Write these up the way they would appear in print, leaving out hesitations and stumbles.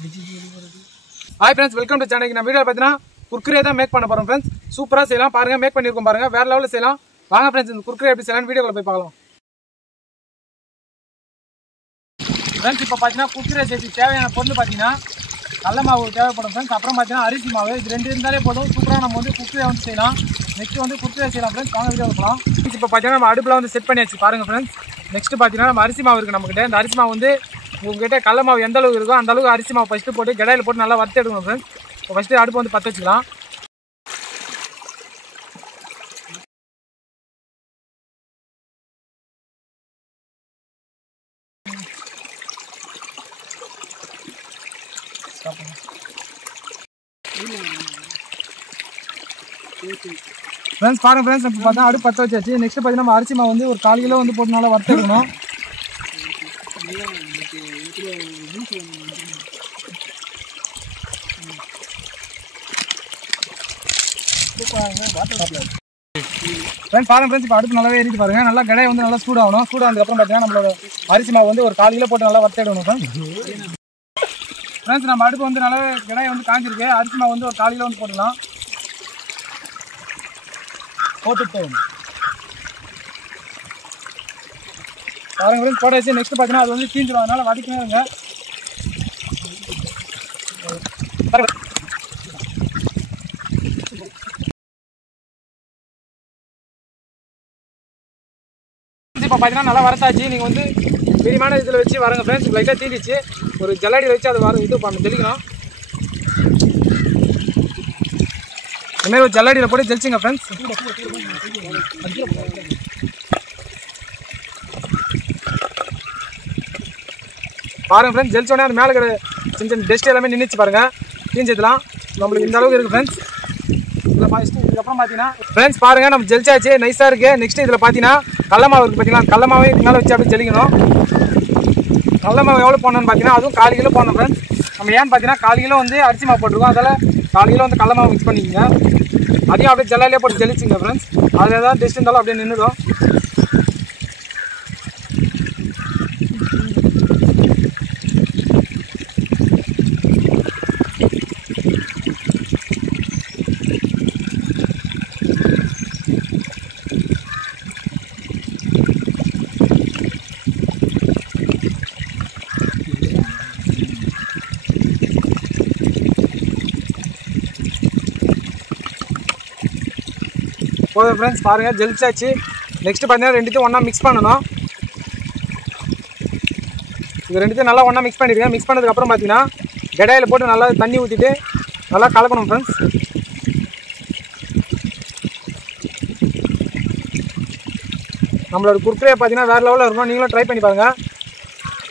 Hi friends, welcome to channel. நம்ம வீடியோல பார்த்தீனா குர்குரே தான் மேக் பண்ண போறோம் फ्रेंड्स. சூப்பரா செய்யலாம். பாருங்க மேக் பண்ணிருக்கோம் பாருங்க. வேற லெவல்ல செய்யலாம். வாங்க फ्रेंड्स இந்த குர்குரே எப்படி செய்யலாம் வீடியோக்குள்ள போய் பார்க்கலாம். फ्रेंड्स இப்போ பார்த்தீனா குர்குரே செய்ய தேவையான பொருள் பார்த்தீனா கடலை மாவு தேவைப்படும் फ्रेंड्स. அப்புறம் பார்த்தீனா அரிசி மாவு இது ரெண்டு இருந்தாலே போதும். சூப்பரா நம்ம வந்து குர்குரே வந்து செய்யலாம். நெக்ஸ்ட் வந்து குர்குரே செய்யலாம் फ्रेंड्स. வாங்க வீடியோல போலாம். இப்போ பார்த்தீனா நம்ம அடுப்புல வந்து செட் பண்ணியாச்சு பாருங்க फ्रेंड्स. நெக்ஸ்ட் பார்த்தீனா நம்ம அரிசி மாவு இருக்கு நம்மகிட்ட. இந்த அரிசி மாவு வந்து உங்ககிட்ட கடலை மாவு எந்த அளவுக்கு இருக்கோ அந்த அளவுக்கு அரிசி மாவு ஃபர்ஸ்ட் போட்டு கடாயில போட்டு நல்லா வறுத்து எடுக்கணும் फ्रेंड्स. இப்போ ஃபர்ஸ்ட் அடுப்பு வந்து பற்ற வச்சுக்கலாம். फ्रेंड्स பாருங்க फ्रेंड्स இப்போ பார்த்தா அடுப்பு பற்ற வச்சாச்சு. நெக்ஸ்ட் பார்த்தீங்கன்னா நம்ம அரிசி மாவு வந்து ஒரு 1/4 கிலோ வந்து போட்டு நல்லா வறுத்து எடுக்கணும். ஃப்ரெண்ட்ஸ் பாருங்க ஃப்ரெண்ட்ஸ் இப்போ அடுப்பு நல்லாவே ஏறிட்டு பாருங்க. நல்லா கடாய் வந்து நல்லா சூடாகணும். சூடானதுக்கப்புறம் பார்த்தீங்கன்னா நம்மளோட அரிசி மாவு வந்து ஒரு 1/4 கிலோ போட்டு நல்லா வறுத்து எடுக்கணும் ஃப்ரெண்ட்ஸ். நம்ம அடுப்பு வந்து நல்லா கடாய் வந்து காஞ்சிருக்கு. அரிசி மாவு வந்து ஒரு 1/4 கிலோ வந்து போட்டுக்கலாம். போட்டுட்டு பாருங்க ஃப்ரெண்ட்ஸ் போட்டாச்சு. நெக்ஸ்ட் பார்த்தீங்கன்னா அது வந்து தீஞ்சிடும். அதனால வதக்கினே இருங்க. இப்போ பார்த்தீங்கன்னா நல்லா வரத்தாச்சு. நீங்கள் வந்து மீடியமான இதில் வச்சு வரங்க ஃப்ரெண்ட்ஸ். லைட்டாக தீண்டிச்சு ஒரு ஜல்லடியில் வச்சு அது வர இது பண்ண தெளிக்கணும். இதுமாதிரி ஒரு ஜல்லடியில் போட்டு ஜெலிச்சுங்க ஃப்ரெண்ட்ஸ். பாருங்கள் ஃப்ரெண்ட்ஸ் ஜெலிச்சோடனே அது மேலே இருக்கிற சின்ன சின்ன டெஸ்ட் எல்லாமே நின்றுச்சு பாருங்கள். தீஞ்சதுலாம் நம்மளுக்கு இந்த அளவுக்கு இருக்குது ஃப்ரெண்ட்ஸ். இதில் ஃபஸ்ட்டு இதுக்கப்புறம் பார்த்தீங்கன்னா ஃப்ரெண்ட்ஸ் பாருங்கள் நம்ம ஜெலிச்சாச்சு நைஸாக இருக்குது. நெக்ஸ்ட் இதில் பார்த்தீங்கன்னா கடல மாவு இருக்குது பார்த்தீங்கன்னா கடல மாவே இது மேலே வச்சு அப்படியே ஜெலிக்கணும். கடல மாவு எவ்வளோ போடணும்னு பார்த்தீங்கன்னா அதுவும் 1/4 கிலோ போடணும் ஃப்ரெண்ட்ஸ். நம்ம ஏன்னு பார்த்தீங்கன்னா 1/4 கிலோ வந்து அரிசி மாவு போட்டிருக்கோம். அதில் 1/4 கிலோ வந்து கடல மாவு மிக்ஸ் பண்ணிக்கோங்க. அதையும் அப்படியே ஜல்லாலே போட்டு ஜெலிச்சிங்க ஃப்ரெண்ட்ஸ். அதில் ஏதாவது டெஸ்ட் இருந்தாலும் அப்படியே நின்றுடும். போதும் ஃப்ரெண்ட்ஸ் பாருங்கள் ஜெலிச்சாச்சு. நெக்ஸ்ட்டு பார்த்தீங்கன்னா ரெண்டுத்தையும் ஒன்றா மிக்ஸ் பண்ணணும். இது ரெண்டுத்தையும் நல்லா ஒன்றா மிக்ஸ் பண்ணிடுங்க. மிக்ஸ் பண்ணதுக்கப்புறம் பார்த்தீங்கன்னா கடாயில் போட்டு நல்லா தண்ணி ஊற்றிட்டு நல்லா கலக்கணும் ஃப்ரெண்ட்ஸ். நம்மளோட குர்குரே பார்த்தீங்கன்னா வேறு லெவலில் இருக்கும். நீங்களும் ட்ரை பண்ணி பாருங்கள்.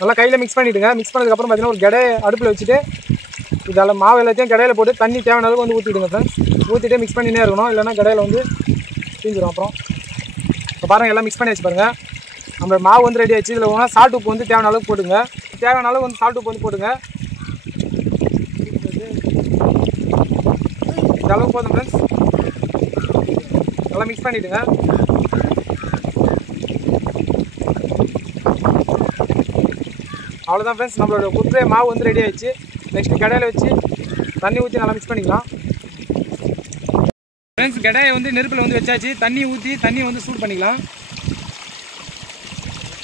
நல்லா கையில் மிக்ஸ் பண்ணிவிடுங்க. மிக்ஸ் பண்ணதுக்கப்புறம் பார்த்தீங்கன்னா ஒரு கடாயை அடுப்பில் வச்சுட்டு இதில் மாவு எல்லாத்தையும் கடாயில் போட்டு தண்ணி தேவையான அளவுக்கு வந்து ஊற்றிடுங்க ஃப்ரெண்ட்ஸ். ஊற்றிட்டு மிக்ஸ் பண்ணினே இருக்கணும். இல்லைனா கடாயில் வந்து தீஞ்சிடும். அப்புறம் இப்போ பாருங்கள் எல்லாம் மிக்ஸ் பண்ணி வச்சு பாருங்கள். நம்ம மாவு வந்து ரெடி ஆச்சு. இதில் ஒன்றா சால்ட் உப்பு வந்து தேவையான அளவுக்கு போட்டுங்க. தேவையான அளவுக்கு வந்து சால்ட் உப்பு வந்து போட்டுங்க. இந்த அளவுக்கு போதும் ஃப்ரெண்ட்ஸ். நல்லா மிக்ஸ் பண்ணிவிடுங்க. அவ்வளோதான் ஃப்ரெண்ட்ஸ் நம்மளோட குர்குரே மாவு வந்து ரெடி ஆகிடுச்சு. நெக்ஸ்ட்டு கடாயில் வச்சு தண்ணி ஊற்றி நல்லா மிக்ஸ் பண்ணிக்கலாம் ஃப்ரெண்ட்ஸ். கடாயை வந்து நெருப்பில் வந்து வச்சாச்சு. தண்ணி ஊற்றி தண்ணி வந்து சூடு பண்ணிக்கலாம்.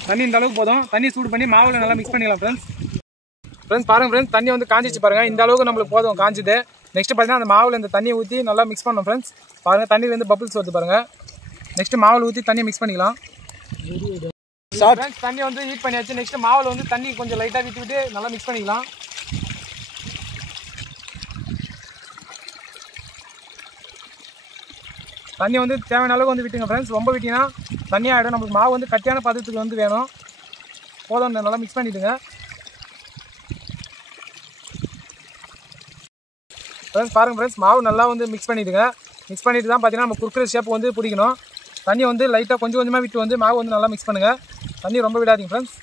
தண்ணி இந்த அளவுக்கு போதும். தண்ணி சூடு பண்ணி மாவில் நல்லா மிக்ஸ் பண்ணிக்கலாம் ஃப்ரெண்ட்ஸ். ஃப்ரெண்ட்ஸ் பாருங்கள் ஃப்ரெண்ட்ஸ் தண்ணி வந்து காஞ்சிச்சு பாருங்கள். இந்த அளவுக்கு நம்மளுக்கு போதும் காஞ்சிது. நெக்ஸ்ட்டு பார்த்தீங்கன்னா அந்த மாவில் இந்த தண்ணியை ஊற்றி நல்லா மிக்ஸ் பண்ணணும் ஃப்ரெண்ட்ஸ். பாருங்கள் தண்ணி வந்து பபிள்ஸ் வருது பாருங்கள். நெக்ஸ்ட்டு மாவில் ஊற்றி தண்ணி மிக்ஸ் பண்ணிக்கலாம். ஃப்ரெண்ட்ஸ் தண்ணி வந்து ஹீட் பண்ணியாச்சு. நெக்ஸ்ட்டு மாவில் வந்து தண்ணி கொஞ்சம் லைட்டாக விட்டு நல்லா மிக்ஸ் பண்ணிக்கலாம். தண்ணி வந்து தேவையான அளவுக்கு வந்து விட்டுங்க ஃப்ரெண்ட்ஸ். ரொம்ப விட்டிங்கன்னா தண்ணி ஆகிடும். நம்மளுக்கு மாவு வந்து கட்டியான பதத்துக்கு வந்து வேணும். போதும் நல்லா மிக்ஸ் பண்ணிவிடுங்க ஃப்ரெண்ட்ஸ். பாருங்கள் ஃப்ரெண்ட்ஸ் மாவு நல்லா வந்து மிக்ஸ் பண்ணிவிடுங்க. மிக்ஸ் பண்ணிவிட்டு தான் பார்த்தீங்கன்னா நம்ம குர்குரே ஷேப் வந்து பிடிக்கணும். தண்ணி வந்து லைட்டாக கொஞ்சம் கொஞ்சமாக விட்டு வந்து மாவு வந்து நல்லா மிக்ஸ் பண்ணுங்கள். தண்ணி ரொம்ப விடாதீங்க ஃப்ரெண்ட்ஸ்.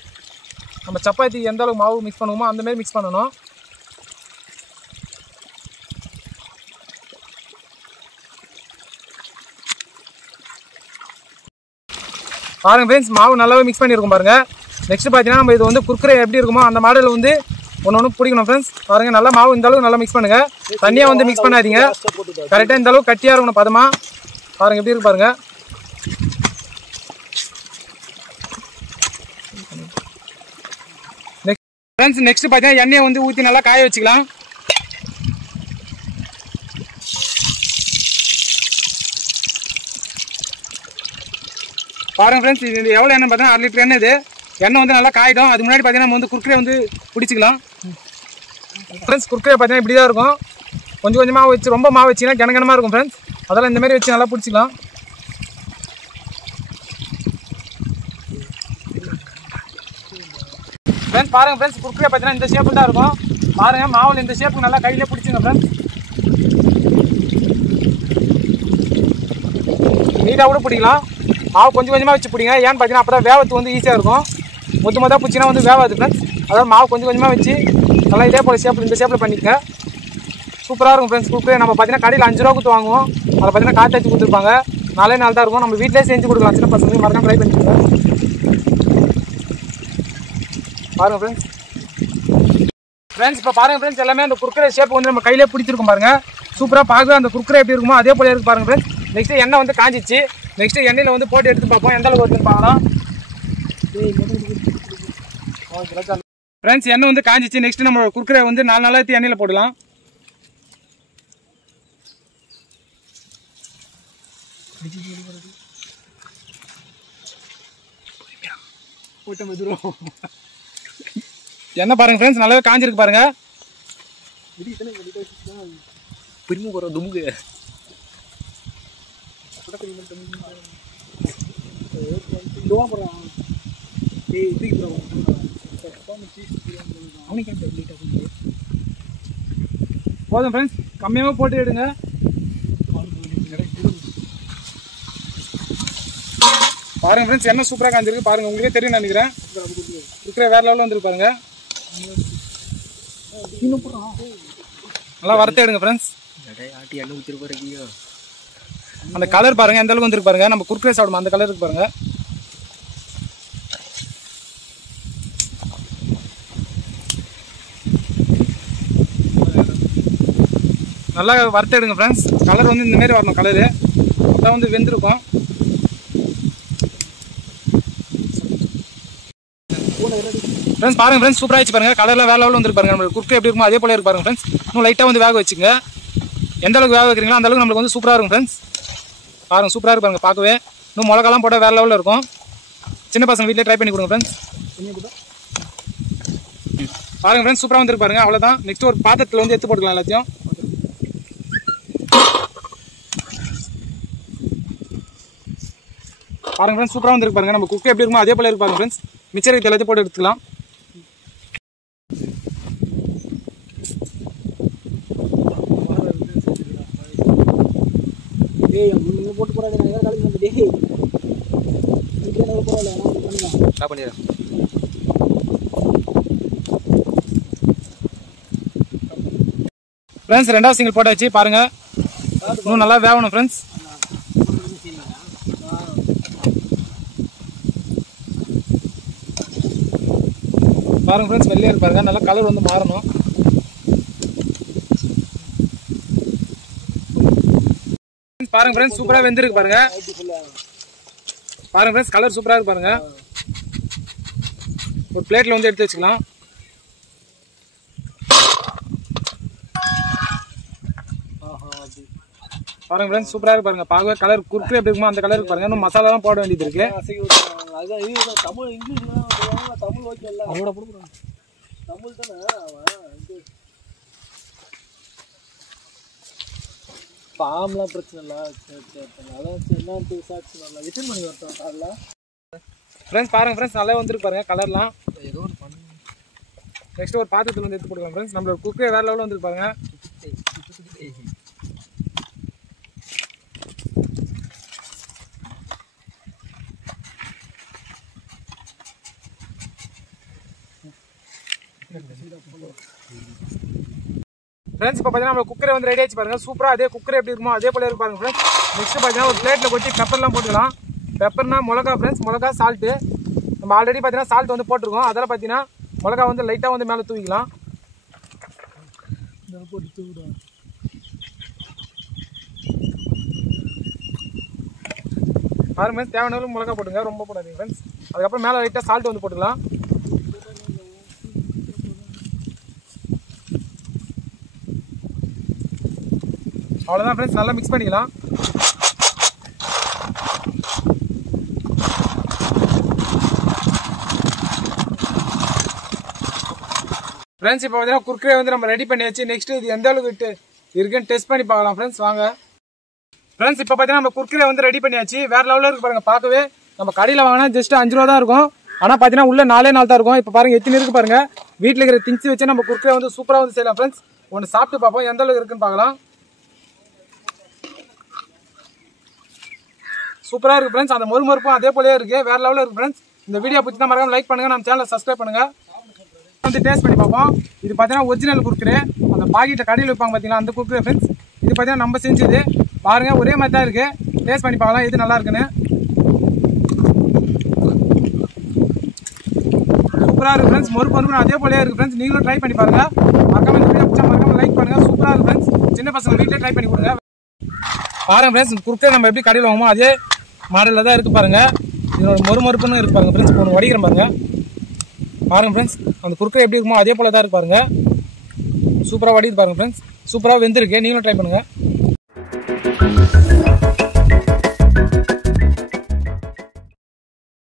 நம்ம சப்பாத்தி எந்த அளவுக்கு மாவு மிக்ஸ் பண்ணுவோமோ அந்தமாரி மிக்ஸ் பண்ணணும். பாருங்க फ्रेंड्स மாவு நல்லாவே மிக்ஸ் பண்ணிருக்கோம் பாருங்க. நெக்ஸ்ட் பாத்தீங்கன்னா நம்ம இது வந்து குர்குரே எப்படி இருக்குமோ அந்த மாடல்ல வந்து ஒன்று பிடிக்கணும் ஃப்ரெண்ட்ஸ். பாருங்கள் நல்லா மாவு இந்த அளவுக்கு நல்லா மிக்ஸ் பண்ணுங்கள். தண்ணியாக வந்து மிக்ஸ் பண்ணாதீங்க. கரெக்டாக இந்த அளவுக்கு கட்டியாக இருக்கணும் பதமாக. பாருங்கள் எப்படி இருக்கு பாருங்கள். ஃப்ரெண்ட்ஸ் நெக்ஸ்ட் பார்த்தீங்கன்னா எண்ணெயை வந்து ஊற்றி நல்லா காய வச்சுக்கலாம். பாருங்கள் ஃப்ரெண்ட்ஸ் இது எவ்வளோ எண்ணெய் பார்த்தீங்கன்னா 1/2 லிட்டர் எண்ணெய். இது எண்ணெய் வந்து நல்லா காயிடும். அது முன்னாடி பார்த்தீங்கன்னா நம்ம வந்து குர்குரே வந்து பிடிச்சிக்கலாம். ஃப்ரெண்ட்ஸ் குர்குரே பார்த்தீங்கன்னா இப்படி தான் இருக்கும். கொஞ்சம் கொஞ்சமாக வச்சு ரொம்ப மாவு வச்சிங்கன்னா கனகனமாக இருக்கும் ஃப்ரெண்ட்ஸ். அதெல்லாம் இந்தமாரி வச்சு நல்லா பிடிச்சிக்கலாம். ஃப்ரெண்ட்ஸ் பாருங்கள் ஃப்ரெண்ட்ஸ் குர்குரே பார்த்தீங்கன்னா இந்த ஷேப்பில் தான் இருக்கும். பாருங்கள் மாவில் இந்த ஷேப்புக்கு நல்லா கையிலே பிடிச்சிங்க ஃப்ரெண்ட்ஸ். நீட்டாக கூட பிடிக்கலாம். மாவு கொஞ்சம் கொஞ்சமாக வச்சு பிடிங்க. ஏன்னு பார்த்தீங்கன்னா அப்போ தான் வேவத்துக்கு வந்து ஈஸியாக இருக்கும். மொத்தமாக பிடிச்சிங்கன்னா வந்து வேவாது ஃப்ரெண்ட்ஸ். அதாவது மாவு கொஞ்சம் கொஞ்சமாக வச்சு நல்லா இதே போல் ஷேப்பில் இந்த ஷேப்பில் பண்ணிக்க. சூப்பராக இருக்கும் ஃப்ரெண்ட்ஸ் குர்குரே. நம்ம பார்த்தீங்கன்னா கடையில் 5 ரூபா கொடுத்து வாங்குவோம். அதை பார்த்தீங்கன்னா காற்று வச்சு கொடுத்துருப்பாங்க. 4 நாள் தான் இருக்கும். நம்ம வீட்டிலே செஞ்சு கொடுக்கலாம். சின்ன பசங்க மறக்காம ட்ரை பண்ணிக்கோங்க. பாருங்கள் ஃப்ரெண்ட்ஸ். ஃப்ரெண்ட்ஸ் இப்போ பாருங்கள் ஃப்ரெண்ட்ஸ் எல்லாமே அந்த குர்குரே ஷேப் வந்து நம்ம கையிலே பிடிச்சிருக்கோம் பாருங்கள். சூப்பராக பார்க்க அந்த குர்குரே எப்படி இருக்குமோ அதே போல இருக்குது பாருங்கள் ஃப்ரெண்ட்ஸ். நெக்ஸ்ட்டு எண்ணெய் வந்து காஞ்சிச்சு. நெக்ஸ்ட்டு எண்ணெயில் வந்து போட்டு எடுத்து பார்ப்போம் எந்த அளவுக்கு வருதுன்னு பார்க்கலாம். ஃப்ரெண்ட்ஸ் எண்ணெய் வந்து காஞ்சிச்சு. நெக்ஸ்ட்டு நம்ம குர்குரே வந்து 4 நாளாக எடுத்து எண்ணெயில் போடலாம். எண்ணெய் பாருங்கள் ஃப்ரெண்ட்ஸ் நல்லாவே காஞ்சிருக்கு பாருங்கள். பிரிமு போகிற துமுகு போதும் ஃப்ரெண்ட்ஸ் கம்மியாக போட்டு எடுங்க. பாருங்க ஃப்ரெண்ட்ஸ் என்ன சூப்பராக காஞ்சிருக்கு பாருங்க. உங்களுக்கே தெரியும் நினைக்கிறேன். குர்குரே வேற லெவலில் வந்துருக்கு பாருங்க. நல்லா வறுத்து எடுங்க ஃப்ரெண்ட்ஸ். அந்த கலர் பாருங்க எந்த அளவுக்கு வந்துருக்கு பாருங்க. நம்ம குர்குரே சாப்பிடுவோம் அந்த கலருக்கு பாருங்க. நல்லா வறுத்து எடுங்க ஃப்ரெண்ட்ஸ். கலர் வந்து இந்த மாதிரி வரணும். கலரு அதான் வந்து வெந்திருக்கும். ஃப்ரெண்ட்ஸ் பாருங்க ஃப்ரெண்ட்ஸ் சூப்பராக ஆச்சு பாருங்க. கலர்லாம் வேற லெவலில் வந்துருக்கு பாருங்க. நம்ம குர்குரே எப்படி இருக்கும் அதே போல இருக்கு பாருங்க ஃப்ரெண்ட்ஸ். இன்னும் லைட்டாக வந்து வேக வச்சுங்க. எந்த அளவுக்கு வேக வைக்கிறீங்களோ அந்த அளவுக்கு நம்மளுக்கு வந்து சூப்பராக இருக்கும் ஃப்ரெண்ட்ஸ். பாருங்க சூப்பராக இருக்கு பாருங்க பார்க்கவே. இன்னும் மிளகாலாம் போட்டால் வேற லெவலில் இருக்கும். சின்ன பசங்க வீட்டிலே ட்ரை பண்ணி கொடுங்க ஃப்ரெண்ட்ஸ். பாருங்க ஃப்ரெண்ட்ஸ் சூப்பராக வந்துருக்கு பாருங்க. அவ்வளோதான். நெக்ஸ்ட் ஒரு பாத்திரத்தில் வந்து எடுத்து போட்டுக்கலாம் எல்லாத்தையும். பாருங்க ஃப்ரெண்ட்ஸ் சூப்பராக வந்துருக்கு பாருங்க. நம்ம குர்குரே எப்படி இருக்குமோ அதே போல இருக்கு பாருங்க ஃப்ரெண்ட்ஸ். மிச்சர் எல்லாத்தையும் போட்டு எடுத்துக்கலாம். போட்டு போறாங்க ஃப்ரெண்ட்ஸ். ரெண்டாவது சிங்கிள் போட்டாச்சு பாருங்க. இன்னும் நல்லா வேகணும் ஃப்ரெண்ட்ஸ். பாருங்க ஃப்ரெண்ட்ஸ் வெளியே இருக்கு பாருங்க. நல்லா கலர் வந்து மாறணும். பாருங்க ஃப்ரெண்ட்ஸ் சூப்பராக வெந்திருக்கு பாருங்க. பாருங்க ஃப்ரெண்ட்ஸ் கலர் சூப்பராக இருக்கு பாருங்க. ஒரு பிளேட்டில் வந்து எடுத்து வச்சுக்கலாம். பாருங்க ஃப்ரெண்ட்ஸ் சூப்பராக இருக்கு பாருங்க. பார்க்கவே கலர் குர்குரே எப்படி இருக்குமோ அந்த கலருக்கு பாருங்க. இன்னும் மசாலாலாம் போட வேண்டியது இருக்கு. தமிழ் இங்கிலீஷ் தமிழ் ஓகே இல்லை அவங்களோட போடுறாங்க. தமிழ் தானே ஃபார்ம்லாம் பிரச்சனை இல்லை. அதான் என்னன்னு விசாரிச்சு நல்லா ரிட்டர்ன் பண்ணி வரட்டும் காரில். ஃப்ரெண்ட்ஸ் பாருங்க ஃப்ரெண்ட்ஸ் நல்லா வந்துருக்கு பாருங்க கலர்லாம். ஏதோ ஒரு பண்ணு. நெக்ஸ்ட் ஒரு பாத்திரத்தில் வந்து எடுத்து போட்டுக்கலாம் ஃப்ரெண்ட்ஸ். நம்மளோட குர்குரே வேற லெவலில் வந்துருக்கு பாருங்க. ஃப்ரெண்ட்ஸ் இப்போ பார்த்தீங்கன்னா நம்ம குக்கரை வந்து ரெடி ஆச்சு பாருங்க. சூப்பராக அதே குக்கரை எப்படி இருக்குமோ அதே போல இருக்கு பாருங்க ஃப்ரெண்ட்ஸ். நெக்ஸ்ட் பார்த்தீங்கன்னா ஒரு பிளேட்டில் கொட்டி பெப்பர்லாம் போட்டுக்கலாம். பெப்பர்னா மிளகா ஃப்ரெண்ட்ஸ். மிளகா சால்ட்டு நம்ம ஆல்ரெடி பார்த்தீங்கன்னா சால்ட் வந்து போட்டிருக்கோம். அதெல்லாம் பார்த்தீங்கன்னா மிளகா வந்து லைட்டாக வந்து மேலே தூவிக்கலாம். இந்த போட்டு தூவிடுவேன். பாருங்க தேவையான அளவுக்கு மிளகா போட்டுங்க, ரொம்ப போடாதீங்க ஃப்ரெண்ட்ஸ். அதுக்கப்புறம் மேலே லைட்டாக சால்ட் வந்து போட்டுக்கலாம். அவ்வளோதான் ஃப்ரெண்ட்ஸ், நல்லா மிக்ஸ் பண்ணிக்கலாம். ஃப்ரெண்ட்ஸ் இப்போ பார்த்தீங்கன்னா குர்குரே வந்து நம்ம ரெடி பண்ணியாச்சு. நெக்ஸ்ட் இது எந்த அளவுக்கு இருக்குன்னு டெஸ்ட் பண்ணி பார்க்கலாம் ஃப்ரெண்ட்ஸ், வாங்க. ஃப்ரெண்ட்ஸ் இப்போ பார்த்தீங்கன்னா நம்ம குர்குரே வந்து ரெடி பண்ணியாச்சு. வேற லெவலில் இருக்கு பாருங்க. பார்க்கவே நம்ம கடையில் வாங்கினா ஜஸ்ட் 5 ரூபா தான் இருக்கும். ஆனால் பார்த்தீங்கன்னா உள்ள 4 தான் இருக்கும். இப்போ பாருங்க எத்தனை இருக்கு பாருங்க. வீட்டில் இருக்கிற திங்ஸ் வச்சு நம்ம குர்குரே வந்து சூப்பராக வந்து செய்யலாம் ஃப்ரெண்ட்ஸ். ஒன்று சாப்பிட்டு பார்ப்போம் எந்த அளவுக்கு இருக்குன்னு பார்க்கலாம். சூப்பராக இருக்குது ஃப்ரெண்ட்ஸ். அந்த மொறுமொறுப்பும் அதே போலயே இருக்குது. வேற லெவலில் இருக்குது ஃப்ரெண்ட்ஸ். இந்த வீடியோ பிடிச்சி தான் மறக்காம லைக் பண்ணுங்கள், நம்ம சேனலை சப்ஸ்கிரைப் பண்ணுங்கள். வந்து டேஸ்ட் பண்ணி பார்ப்போம். இது பார்த்தீங்கன்னா ஒரிஜினல் குர்குரே, அந்த பாக்கெட்டை கடையில் வைப்பாங்க பார்த்தீங்கன்னா அந்த குர்குரே ஃப்ரெண்ட்ஸ். இது பார்த்தீங்கன்னா நம்ம செஞ்சது. பாருங்க ஒரே மாதிரி தான் இருக்குது. டேஸ்ட் பண்ணி பார்க்கலாம் எது நல்லா இருக்குன்னு. சூப்பராக இருக்குது ஃப்ரெண்ட்ஸ். மொறுமொறுப்பு அதே போலயே இருக்குது ஃப்ரெண்ட்ஸ். நீங்களும் ட்ரை பண்ணி பாருங்க. மறக்காம இந்த வீடியோ பிடிச்சா மறக்காம லைக் பண்ணுங்கள். சூப்பராக இருக்குது ஃப்ரெண்ட்ஸ். சின்ன பசங்க வீட்டிலே ட்ரை பண்ணி கொடுங்க. பாருங்க ஃப்ரெண்ட்ஸ், குர்குரே நம்ம எப்படி கடையில் வாங்குமோ அதே மாடலில் தான் இருக்குது பாருங்க. இதோட மொறுமொறுப்புன்னு இருக்கு பாருங்க ஃப்ரெண்ட்ஸ். ஒன்று வடிக்கிற பாருங்க. பாருங்க ஃப்ரெண்ட்ஸ், அந்த குர்குரே எப்படி இருக்குமோ அதே போல தான் இருக்கு பாருங்க. சூப்பராக வடிக்குது பாருங்க ஃப்ரெண்ட்ஸ். சூப்பராக வெந்திருக்கு. நீங்களும் ட்ரை பண்ணுங்க.